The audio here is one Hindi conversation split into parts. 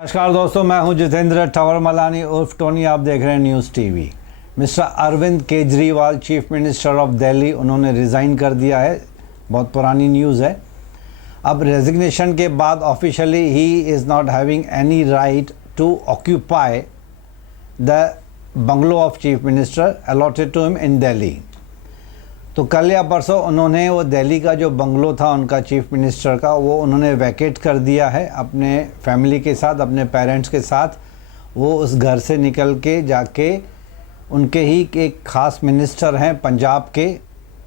नमस्कार दोस्तों, मैं हूं जितेंद्र ठवर मलानी उर्फ टोनी। आप देख रहे हैं news TV. Mister Arvind Kejriwal, chief minister of Delhi, उन्होंने रिज़ाइन कर दिया है। बहुत पुरानी न्यूज़ है। अब रेजिग्नेशन के बाद officially he is not having any right to occupy the bungalow of chief minister allotted to him in Delhi. तो कल या परसों उन्होंने वो दिल्ली का जो बंगलो था उनका चीफ मिनिस्टर का, वो उन्होंने वैकेट कर दिया है अपने फैमिली के साथ, अपने पेरेंट्स के साथ। वो उस घर से निकल के जाके उनके ही एक ख़ास मिनिस्टर हैं पंजाब के,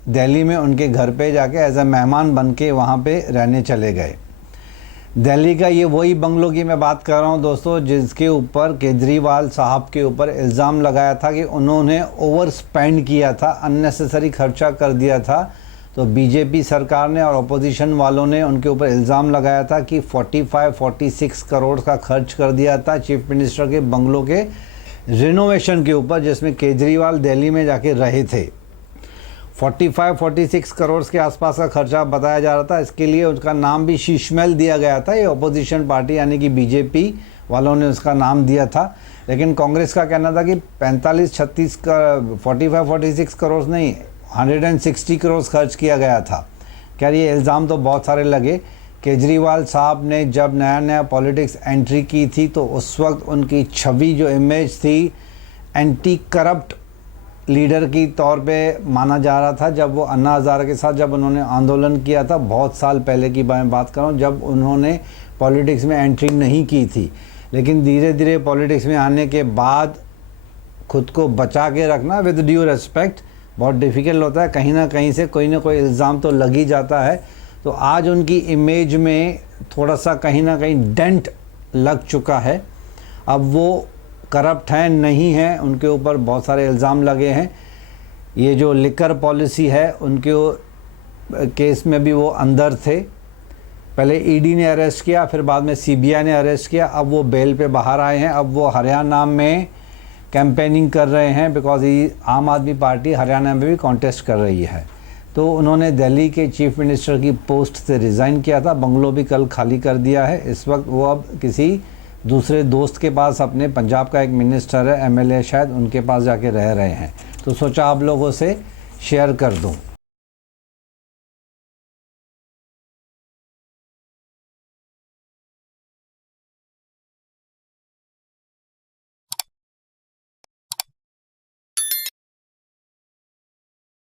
दिल्ली में उनके घर पे जाके एज ए मेहमान बन के वहाँ पे रहने चले गए। दिल्ली का ये वही बंगलो की मैं बात कर रहा हूँ दोस्तों, जिसके ऊपर केजरीवाल साहब के ऊपर इल्ज़ाम लगाया था कि उन्होंने ओवर स्पेंड किया था, अननेसेसरी खर्चा कर दिया था। तो बीजेपी सरकार ने और अपोजिशन वालों ने उनके ऊपर इल्ज़ाम लगाया था कि 45-46 करोड़ का खर्च कर दिया था चीफ मिनिस्टर के बंगलो के रिनोवेशन के ऊपर, जिसमें केजरीवाल दिल्ली में जाके रहे थे। 45-46 करोड़ के आसपास का खर्चा बताया जा रहा था। इसके लिए उसका नाम भी शीशमहल दिया गया था। ये अपोजिशन पार्टी यानी कि बीजेपी वालों ने उसका नाम दिया था, लेकिन कांग्रेस का कहना था कि 45-36 का 45-46 करोड़ नहीं, 160 करोड़ खर्च किया गया था। खैर, ये इल्ज़ाम तो बहुत सारे लगे। केजरीवाल साहब ने जब नया नया पॉलिटिक्स एंट्री की थी तो उस वक्त उनकी छवि, जो इमेज थी, एंटी करप्ट लीडर की तौर पे माना जा रहा था। जब वो अन्ना हज़ारे के साथ जब उन्होंने आंदोलन किया था, बहुत साल पहले की मैं बात कर रहा हूँ, जब उन्होंने पॉलिटिक्स में एंट्री नहीं की थी। लेकिन धीरे धीरे पॉलिटिक्स में आने के बाद खुद को बचा के रखना विद ड्यू रिस्पेक्ट बहुत डिफ़िकल्ट होता है। कहीं ना कहीं से कोई ना कोई इल्ज़ाम तो लग ही जाता है। तो आज उनकी इमेज में थोड़ा सा कहीं ना कहीं डेंट लग चुका है। अब वो करप्ट हैं नहीं हैं, उनके ऊपर बहुत सारे इल्ज़ाम लगे हैं। ये जो लिकर पॉलिसी है उनके केस में भी वो अंदर थे। पहले ईडी ने अरेस्ट किया, फिर बाद में सीबीआई ने अरेस्ट किया। अब वो बेल पे बाहर आए हैं। अब वो हरियाणा में कैंपेनिंग कर रहे हैं, बिकॉज आम आदमी पार्टी हरियाणा में भी कॉन्टेस्ट कर रही है। तो उन्होंने दिल्ली के चीफ मिनिस्टर की पोस्ट से रिज़ाइन किया था। बंगलो भी कल खाली कर दिया है। इस वक्त वो अब किसी दूसरे दोस्त के पास, अपने पंजाब का एक मिनिस्टर है, एमएलए शायद, उनके पास जाके रह रहे हैं। तो सोचा आप लोगों से शेयर कर दूं।